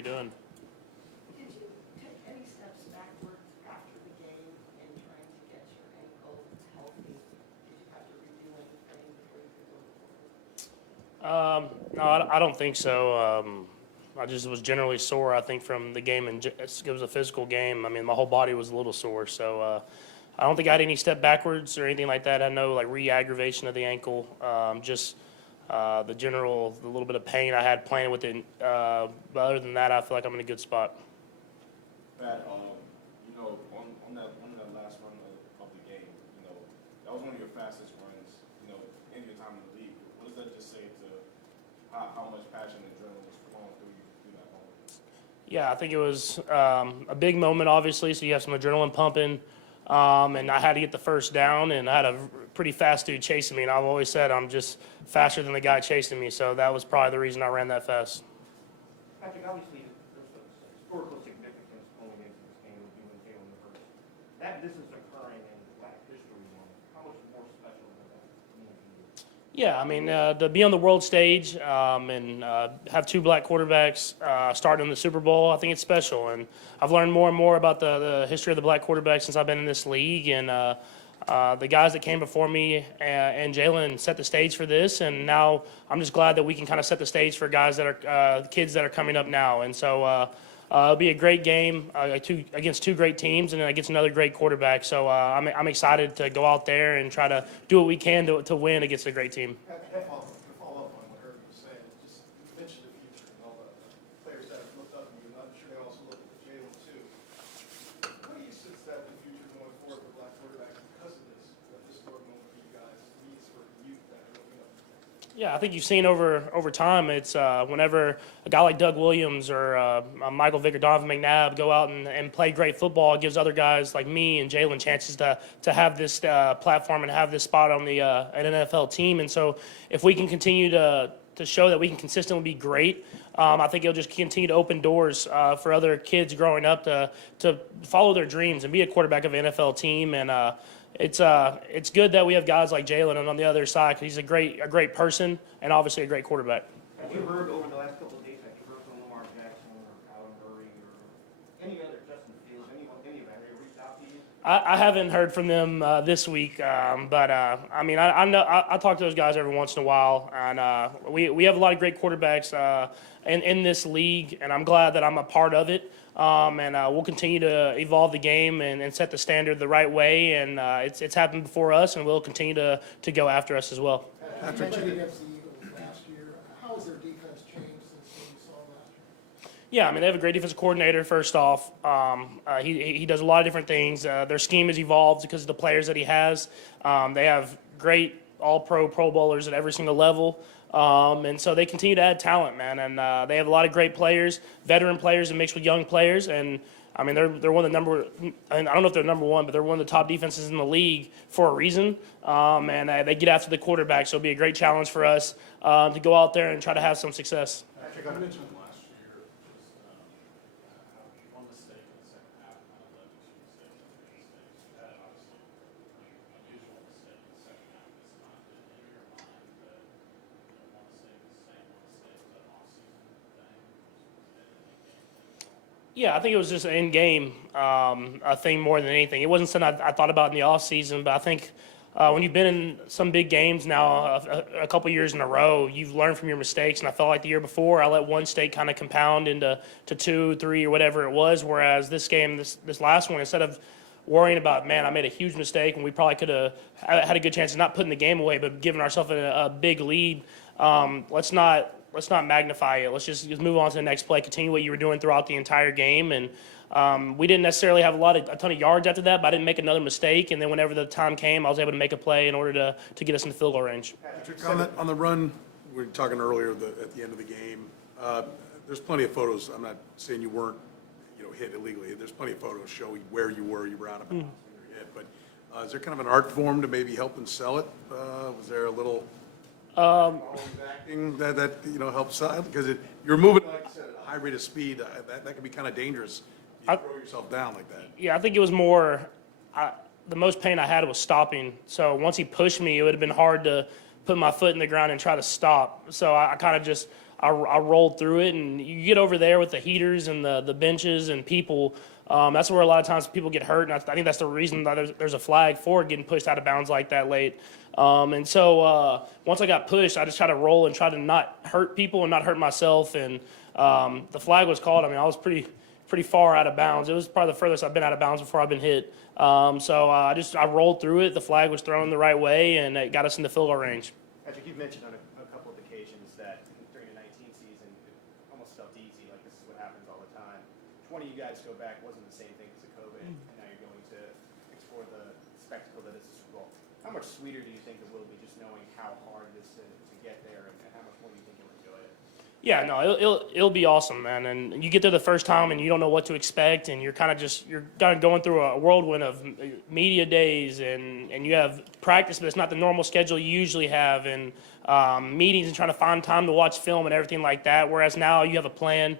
you doing? Did you take any steps backwards after the game in trying to get your ankle healthy? Did you have to redo anything before you could go forward? No, I don't think so. I just was generally sore, I think, from the game, and it was a physical game. I mean, my whole body was a little sore, so I don't think I had any step backwards or anything like that. I had no like re-aggravation of the ankle. Just the little bit of pain I had playing with it. But other than that, I feel like I'm in a good spot. Pat, on that last run of the game, that was one of your fastest runs, in your time in the league. What does that just say to how much passion and adrenaline was flowing through you through that moment? Yeah, I think it was a big moment, obviously. So you have some adrenaline pumping, and I had to get the first down, and I had a pretty fast dude chasing me. And I've always said I'm just faster than the guy chasing me, so that was probably the reason I ran that fast. Patrick, obviously, there's a historical significance going into this game with you and Jalen Hurts. That this is occurring in Black History Month. How much more special does that mean to you? Yeah, I mean, to be on the world stage and have two black quarterbacks starting in the Super Bowl, I think it's special. And I've learned more and more about the history of the black quarterbacks since I've been in this league. And the guys that came before me and Jalen set the stage for this. And now I'm just glad that we can kind of set the stage for guys that are kids that are coming up now. And so it'll be a great game against two great teams and then against another great quarterback. So I'm excited to go out there and try to do what we can to win against a great team. To follow up on what Herb was saying, just you mentioned the future and all the players that have looked up to you, and I'm sure they also look at Jalen too. What do you sense that the future going forward for black quarterbacks because of this historic moment for you guys means for youth that are looking up to you? Yeah, I think you've seen over time. It's whenever a guy like Doug Williams or Michael Vick or Donovan McNabb go out and play great football, it gives other guys like me and Jalen chances to have this platform and have this spot on an NFL team. And so if we can continue to show that we can consistently be great, I think it'll just continue to open doors for other kids growing up to follow their dreams and be a quarterback of an NFL team. And it's good that we have guys like Jalen on the other side because he's a great person and obviously a great quarterback. Have you heard over the last couple of days, have you heard from Lamar Jackson or Kyler Murray or any other Justin Fields, any of them? Have they reached out to you? I haven't heard from them this week, but I mean, I know I talk to those guys every once in a while, and we have a lot of great quarterbacks in this league, and I'm glad that I'm a part of it. And we'll continue to evolve the game and set the standard the right way, and it's happened before us, and we'll continue to go after us as well. Patrick, you against the Eagles last year. How has their defense changed since what you saw last year? Yeah, I mean, they have a great defensive coordinator, first off. He does a lot of different things. Their scheme has evolved because of the players that he has. They have great all-pro Pro Bowlers at every single level. And so they continue to add talent, man. And they have a lot of great players, veteran players and mixed with young players. And, I mean, they're one of the I don't know if they're number one, but they're one of the top defenses in the league for a reason. And they get after the quarterback, so it'll be a great challenge for us to go out there and try to have some success. Patrick, I mentioned Last year, just one mistake in the second half, kind of led to two mistakes and three mistakes. You had obviously an unusual mistake in the second half this time. Did it enter your mind that one mistake is the same one mistake? Was that an off-season thing? Was it an in-game thing? Yeah, I think it was just an in-game thing more than anything. It wasn't something I thought about in the offseason, but I think when you've been in some big games now a couple years in a row, you've learned from your mistakes. And I felt like the year before, I let one mistake kind of compound into 2, 3, or whatever it was. Whereas this game, this last one, instead of worrying about, man, I made a huge mistake and we probably could have had a good chance of not putting the game away, but giving ourselves a big lead, let's not magnify it. Let's just move on to the next play, continue what you were doing throughout the entire game. And we didn't necessarily have a ton of yards after that, but I didn't make another mistake. And then whenever the time came, I was able to make a play in order to get us in the field goal range. Patrick, on the run, we were talking earlier at the end of the game. There's plenty of photos. I'm not saying you weren't, hit illegally. There's plenty of photos showing where you were. You were out of bounds when you were hit. But is there kind of an art form to maybe help and sell it? Was there a little acting that helps out? Because you're moving, like I said, at a high rate of speed. That can be kind of dangerous. You throw yourself down like that. Yeah, I think it was more the most pain I had was stopping. So once he pushed me, it would have been hard to put my foot in the ground and try to stop. So I kind of just I rolled through it, and you get over there with the heaters and the benches and people. That's where a lot of times people get hurt, and I think that's the reason that there's a flag for getting pushed out of bounds like that late. And so once I got pushed, I just tried to roll and try to not hurt people and not hurt myself. And the flag was called. I mean, I was pretty far out of bounds. It was probably the furthest I've been out of bounds before I've been hit. So I rolled through it. The flag was thrown the right way, and it got us into field goal range. Patrick, you've mentioned on a couple of occasions that during the 19 season, it almost felt easy, like this is what happens all the time. 20 you guys go back wasn't the same thing because of COVID, and now you're going to explore the spectacle that is the Super Bowl. How much sweeter do you think it will be just knowing how hard it is to get there, and how much more do you think you'll enjoy it? Yeah, no, it'll be awesome, man. And you get there the first time, and you don't know what to expect, and you're kind of going through a whirlwind of media days, and you have practice, but it's not the normal schedule you usually have, and meetings, and trying to find time to watch film and everything like that. Whereas now you have a plan.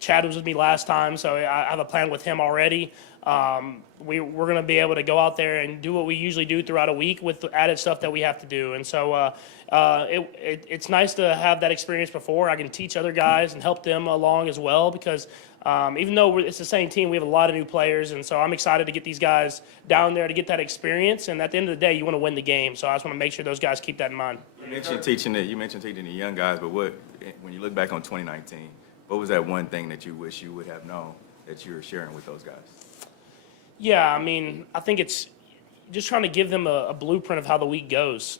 Chad was with me last time, so I have a plan with him already. We're going to be able to go out there and do what we usually do throughout a week with the added stuff that we have to do. And so it's nice to have that experience before. I can teach other guys and help them along as well, because even though it's the same team, we have a lot of new players. And so I'm excited to get these guys down there to get that experience. And at the end of the day, you want to win the game. So I just want to make sure those guys keep that in mind. You mentioned teaching the young guys, but when you look back on 2019, what was that one thing that you wish you would have known that you were sharing with those guys? Yeah, I mean, I think it's just trying to give them a blueprint of how the week goes.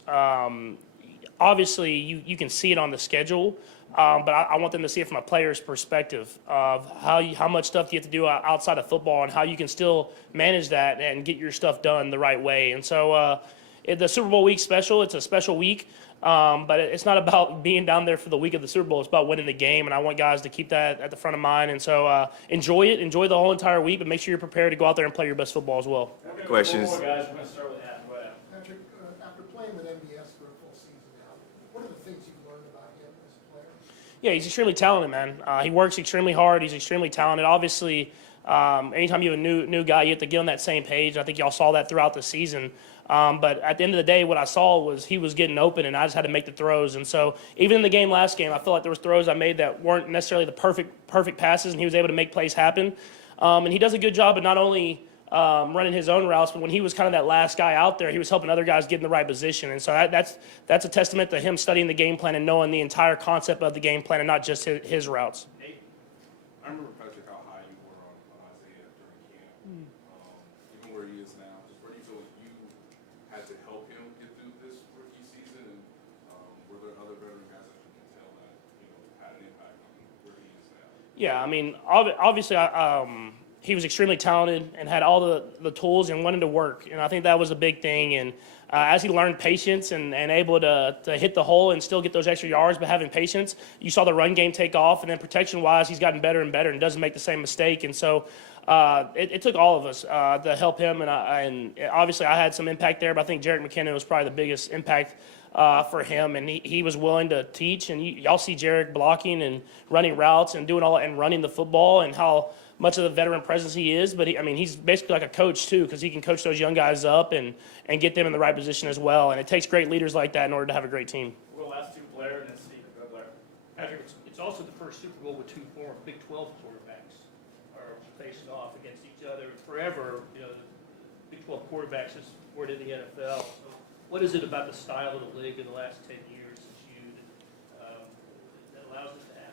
Obviously, you can see it on the schedule, but I want them to see it from a player's perspective of how much stuff you have to do outside of football and how you can still manage that and get your stuff done the right way. And so the Super Bowl week special, it's a special week. But it's not about being down there for the week of the Super Bowl. It's about winning the game, and I want guys to keep that at the front of mind. And so enjoy it. Enjoy the whole entire week, but make sure you're prepared to go out there and play your best football as well. Questions? Four more guys. We're going to start with Adam. Go ahead. Patrick, after playing with MBS for a full season now, what are the things you've learned about him as a player? Yeah, he's extremely talented, man. He works extremely hard. He's extremely talented. Obviously, anytime you have a new guy, you have to get on that same page. I think y'all saw that throughout the season. But at the end of the day, what I saw was he was getting open, and I just had to make the throws. And so even in the last game, I feel like there was throws I made that weren't necessarily the perfect passes, and he was able to make plays happen. And he does a good job of not only running his own routes, but when he was kind of that last guy out there, he was helping other guys get in the right position. And so that's a testament to him studying the game plan and knowing the entire concept of the game plan and not just his routes. I remember, Patrick, how high you were on Isaiah during camp, even where he is now. Just where do you feel like you had to help him get through this rookie season, and were there other veteran guys that you can tell that had an impact on where he is now? Yeah, I mean, obviously, he was extremely talented and had all the tools and wanted to work, and I think that was a big thing. And as he learned patience and able to hit the hole and still get those extra yards, but having patience, you saw the run game take off, and then protection-wise, he's gotten better and better and doesn't make the same mistake. And so it took all of us to help him, and obviously I had some impact there, but I think Jerick McKinnon was probably the biggest impact for him, and he was willing to teach. And y'all see Jerick blocking and running routes and doing all and running the football and how much of the veteran presence he is, but he's basically like a coach too, because he can coach those young guys up and get them in the right position as well. And it takes great leaders like that in order to have a great team. We'll ask two Blair and then Stephen. Go Blair. Patrick, it's also the first Super Bowl with two former Big 12 quarterbacks are facing off against each other forever. The Big 12 quarterbacks is word in the NFL. So what is it about the style of the league in the last 10 years that allows this to happen?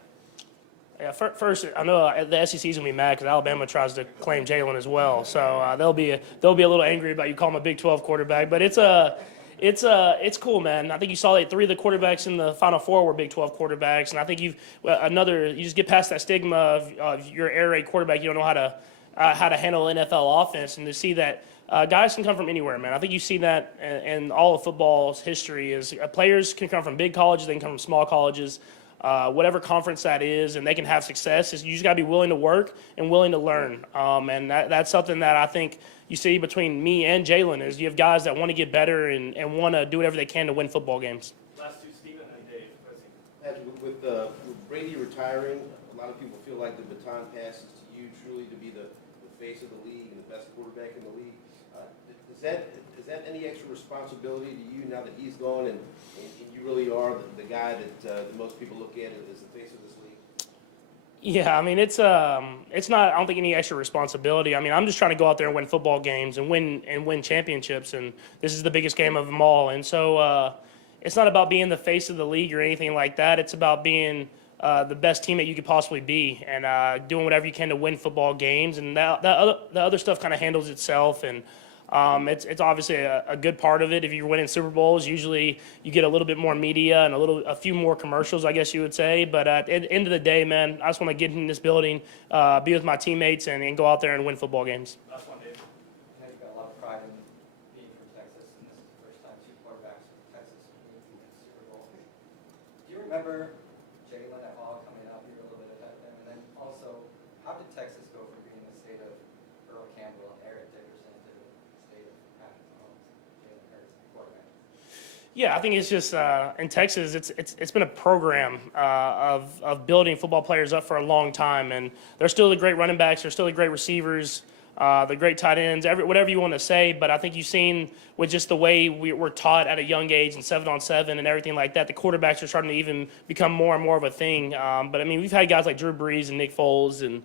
Yeah, first, I know the SEC is gonna be mad because Alabama tries to claim Jalen as well, so they'll be a little angry about you calling him a Big 12 quarterback. But it's cool, man. I think you saw that 3 of the quarterbacks in the Final Four were Big 12 quarterbacks, and I think you just get past that stigma of your air raid quarterback. You don't know how to handle NFL offense, and to see that guys can come from anywhere, man. I think you see that in all of football's history is players can come from big colleges, they can come from small colleges. Whatever conference that is, and they can have success. You just got to be willing to work and willing to learn. And that's something that I think you see between me and Jalen is you have guys that want to get better and want to do whatever they can to win football games. Last two, Stephen and Dave. Patrick, with Brady retiring, a lot of people feel like the baton passes to you truly to be the face of the league and the best quarterback in the league. Is that any extra responsibility to you now that he's gone and you really are the guy that most people look at as the face of this league? Yeah, I mean, it's not, I don't think, any extra responsibility. I mean, I'm just trying to go out there and win football games and win championships, and this is the biggest game of them all. And so it's not about being the face of the league or anything like that. It's about being the best teammate you could possibly be and doing whatever you can to win football games. And the other stuff kind of handles itself. And it's obviously a good part of it. If you're winning Super Bowls, usually you get a little bit more media and a few more commercials, I guess you would say. But at the end of the day, man, I just want to get in this building, be with my teammates, and go out there and win football games. Last one, Dave. I know you've got a lot of pride in being from Texas, and this is the first time two quarterbacks from Texas making the Super Bowl. Do you remember Jalen at Hall coming out here a little bit ahead of him? And then also, how did Texas go from being the state of Earl Campbell and Eric Dickerson to the state of Patrick Mahomes, Jalen Hurts, quarterback? Yeah, I think it's just in Texas, it's been a program of building football players up for a long time, and they're still the great running backs, they're still the great receivers, the great tight ends, whatever you want to say. But I think you've seen with just the way we're taught at a young age and 7-on-7 and everything like that, the quarterbacks are starting to even become more and more of a thing. But I mean, we've had guys like Drew Brees and Nick Foles and.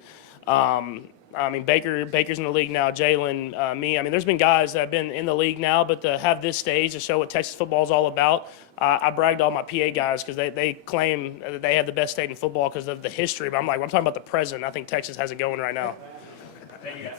I mean, Baker's in the league now, Jalen, me. I mean, there's been guys that have been in the league now, but to have this stage to show what Texas football is all about, I bragged to all my PA guys because they claim that they have the best state in football because of the history. But I'm talking about the present. I think Texas has it going right now. Thank you, guys.